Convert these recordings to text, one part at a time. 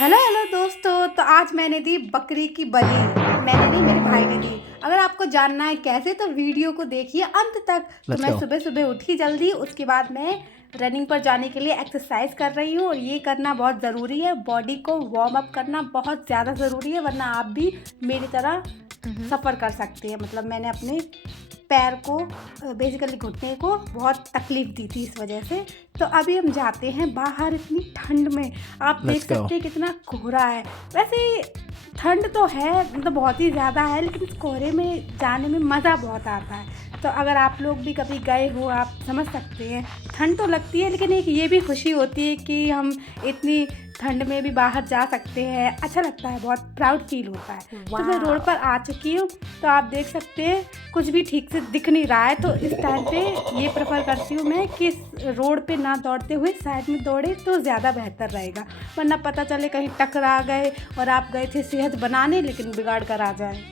Hello hello दोस्तों। तो आज मैंने दी बकरी की बलि। मैंने नहीं, मेरे भाई ने दी। अगर आपको जानना है कैसे तो वीडियो को देखिए अंत तक। तो लेट्स मैं गो। सुबह सुबह उठी जल्दी, उसके बाद मैं रनिंग पर जाने के लिए एक्सरसाइज कर रही हूँ और ये करना बहुत ज़रूरी है। बॉडी को वार्म अप करना बहुत ज़्यादा ज़रूरी है, वरना आप भी मेरी तरह सफ़र कर सकते हैं। मतलब मैंने अपने पैर को बेसिकली घुटने को बहुत तकलीफ़ दी थी इस वजह से। तो अभी हम जाते हैं बाहर इतनी ठंड में। आप देख लेट्स गो। सकते हैं कितना कोहरा है। वैसे ठंड तो है, मतलब बहुत ही ज़्यादा है, लेकिन इस कोहरे में जाने में मज़ा बहुत आता है। तो अगर आप लोग भी कभी गए हो आप समझ सकते हैं। ठंड तो लगती है, लेकिन एक ये भी खुशी होती है कि हम इतनी ठंड में भी बाहर जा सकते हैं। अच्छा लगता है, बहुत प्राउड फील होता है। तो मैं रोड पर आ चुकी हूँ। तो आप देख सकते हैं कुछ भी ठीक से दिख नहीं रहा है। तो इस टाइम पे ये प्रेफर करती हूँ मैं कि रोड पे ना दौड़ते हुए साइड में दौड़े तो ज़्यादा बेहतर रहेगा, वरना पता चले कहीं टकरा गए और आप गए थे सेहत बनाने लेकिन बिगाड़ कर आ जाए।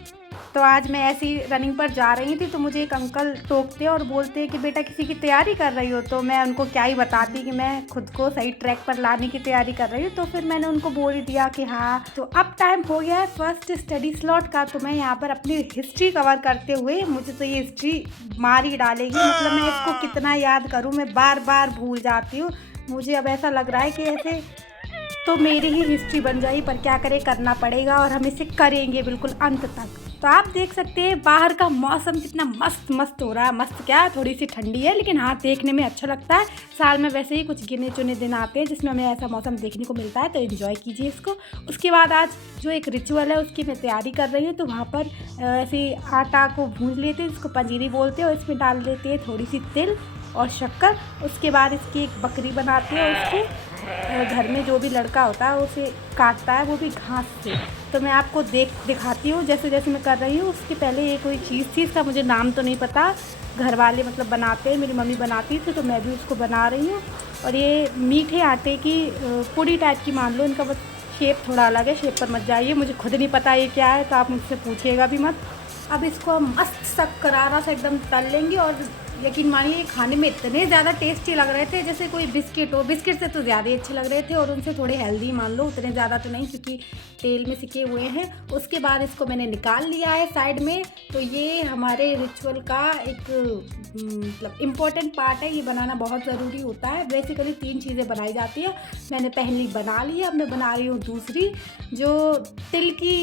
तो आज मैं ऐसी रनिंग पर जा रही थी, तो मुझे एक अंकल टोकते और बोलते कि बेटा किसी की तैयारी कर रही हो। तो मैं उनको क्या ही बताती कि मैं खुद को सही ट्रैक पर लाने की तैयारी कर रही हूँ। तो फिर मैंने उनको बोल ही दिया कि हाँ। तो अब टाइम हो गया है फर्स्ट स्टडी स्लॉट का। तो मैं यहाँ पर अपनी हिस्ट्री कवर करते हुए, मुझे तो ये हिस्ट्री मार ही डालेगी। मतलब मैं इसको कितना याद करूँ, मैं बार बार भूल जाती हूँ। मुझे अब ऐसा लग रहा है कि ऐसे तो मेरी ही हिस्ट्री बन जाएगी, पर क्या करें, करना पड़ेगा और हम इसे करेंगे बिल्कुल अंत तक। तो आप देख सकते हैं बाहर का मौसम कितना मस्त मस्त हो रहा है। मस्त क्या, थोड़ी सी ठंडी है, लेकिन हाँ देखने में अच्छा लगता है। साल में वैसे ही कुछ गिने चुने दिन आते हैं जिसमें हमें ऐसा मौसम देखने को मिलता है, तो एंजॉय कीजिए इसको। उसके बाद आज जो एक रिचुअल है उसकी मैं तैयारी कर रही हूँ। तो वहाँ पर ऐसे आटा को भूंज लेते हैं, जिसको पंजीरी बोलते हैं, और इसमें डाल देते हैं थोड़ी सी तिल और शक्कर। उसके बाद इसकी एक बकरी बनाते हैं, उसको घर में जो भी लड़का होता है उसे काटता है, वो भी घास से। तो मैं आपको दिखाती हूँ जैसे जैसे मैं कर रही हूँ। उसके पहले ये कोई चीज़ थी, इसका मुझे नाम तो नहीं पता, घर वाले मतलब बनाते हैं, मेरी मम्मी बनाती थी, तो मैं भी उसको बना रही हूँ। और ये मीठे आटे की पूड़ी टाइप की मान लो, इनका बस शेप थोड़ा अलग है, शेप पर मत जाइए, मुझे खुद नहीं पता ये क्या है, तो आप मुझसे पूछिएगा भी मत। अब इसको हम मस्त सा करारा सा एकदम तल लेंगे, और यकीन मानिए खाने में इतने ज़्यादा टेस्टी लग रहे थे जैसे कोई बिस्किट हो। बिस्किट से तो ज़्यादा ही अच्छे लग रहे थे, और उनसे थोड़े हेल्दी मान लो, उतने ज़्यादा तो नहीं क्योंकि तेल में सिके हुए हैं। उसके बाद इसको मैंने निकाल लिया है साइड में। तो ये हमारे रिचुअल का एक मतलब इम्पोर्टेंट पार्ट है, ये बनाना बहुत ज़रूरी होता है। बेसिकली 3 चीज़ें बनाई जाती है। मैंने पहली बना ली है, अब मैं बना रही हूँ दूसरी, जो तिल की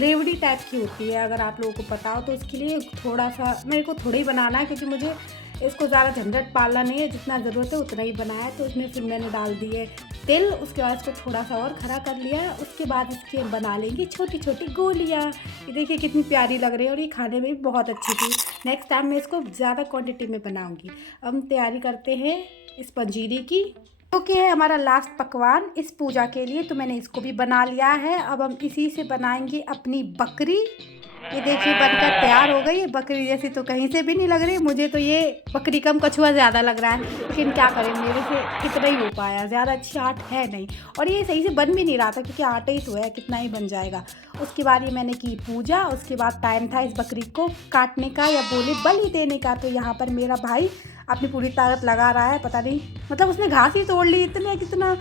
रेवड़ी टाइप की होती है। अगर आप लोगों को पता हो तो उसके लिए थोड़ा सा मेरे को थोड़ा ही बनाना है, क्योंकि मुझे इसको ज़्यादा झंझट पालना नहीं है, जितना ज़रूरत है उतना ही बनाया है। तो उसमें फिर मैंने डाल दिए तिल, उसके बाद इसको थोड़ा सा और खड़ा कर लिया है। उसके बाद इसके बना लेंगे छोटी छोटी गोलियाँ। ये देखिए कितनी प्यारी लग रही है, और ये खाने में भी बहुत अच्छी थी। नेक्स्ट टाइम मैं इसको ज़्यादा क्वांटिटी में बनाऊँगी। अब हम तैयारी करते हैं इस पंजीरी की, क्योंकि है हमारा लास्ट पकवान इस पूजा के लिए। तो मैंने इसको भी बना लिया है। अब हम इसी से बनाएंगे अपनी बकरी। ये देखिए बनकर तैयार हो गई है। बकरी जैसी तो कहीं से भी नहीं लग रही, मुझे तो ये बकरी कम कछुआ ज़्यादा लग रहा है, लेकिन क्या करें, मेरे से कितना ही हो पाया, ज़्यादा अच्छी आर्ट है नहीं। और ये सही से बन भी नहीं रहा था, क्योंकि आटा ही तो है, कितना ही बन जाएगा। उसके बाद ये मैंने की पूजा। उसके बाद टाइम था इस बकरी को काटने का, या बोले बलि देने का। तो यहाँ पर मेरा भाई अपनी पूरी ताकत लगा रहा है, पता नहीं, मतलब उसने घास ही तोड़ ली। कितना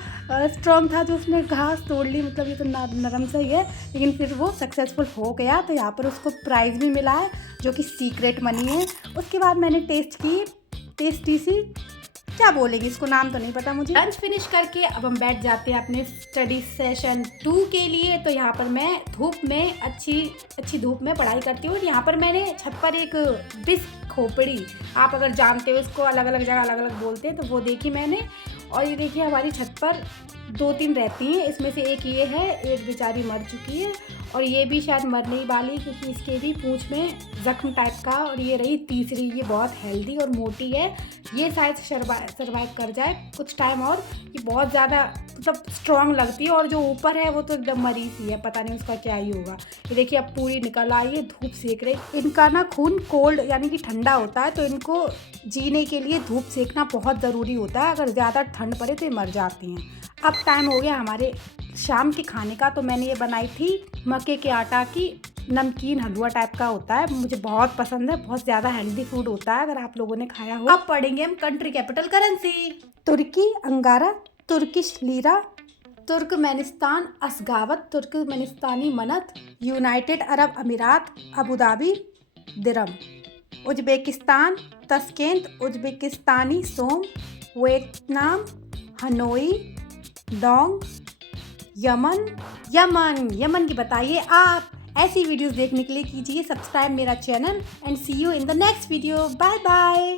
स्ट्रॉन्ग था जो उसने घास तोड़ ली, मतलब ये तो नरम सा ही है, लेकिन फिर वो सक्सेसफुल हो गया। तो यहाँ पर उसको प्राइज़ भी मिला है, जो कि सीक्रेट मनी है। उसके बाद मैंने टेस्ट की टेस्टी सी, क्या बोलेगी इसको, नाम तो नहीं पता मुझे। लंच फिनिश करके अब हम बैठ जाते हैं अपने स्टडी सेशन 2 के लिए। तो यहाँ पर मैं धूप में अच्छी धूप में पढ़ाई करती हूँ। यहाँ पर मैंने छत पर एक बिस्क खोपड़ी, आप अगर जानते हो इसको, अलग अलग जगह अलग अलग बोलते हैं, तो वो देखी मैंने। और ये देखिए हमारी छत पर 2-3 रहती हैं, इसमें से एक ये है, एक बेचारी मर चुकी है, और ये भी शायद मरने ही वाली, क्योंकि इसके भी पूंछ में जख्म टाइप का। और ये रही तीसरी, ये बहुत हेल्दी और मोटी है, ये शायद सर्वाइव कर जाए कुछ टाइम और। ये बहुत ज़्यादा मतलब स्ट्रॉन्ग लगती है, और जो ऊपर है वो तो एकदम मरी सी है, पता नहीं उसका क्या ही होगा। ये देखिए अब पूरी निकल आई है, धूप सेक रही। इनका ना खून कोल्ड यानी कि ठंडा होता है, तो इनको जीने के लिए धूप सेकना बहुत ज़रूरी होता है। अगर ज़्यादा ठंड पड़े तो ये मर जाती हैं। अब टाइम हो गया हमारे शाम के खाने का। तो मैंने ये बनाई थी मक्के के आटा की नमकीन हलवा टाइप का होता है, मुझे बहुत पसंद है, बहुत ज़्यादा हेल्दी फूड होता है, अगर आप लोगों ने खाया हो। अब पढ़ेंगे हम कंट्री कैपिटल करेंसी। तुर्की Ankara, Turkish lira, Turkmenistan Ashgabat, Turkmenistani manat, United Arab Emirates Abu Dhabi dirham, Uzbekistan Tashkent, Uzbekistani som, Vietnam Hanoi, dong, यमन की बताइए आप। ऐसी वीडियोस देखने के लिए कीजिए सब्सक्राइब मेरा channel and see you in the next video. Bye bye.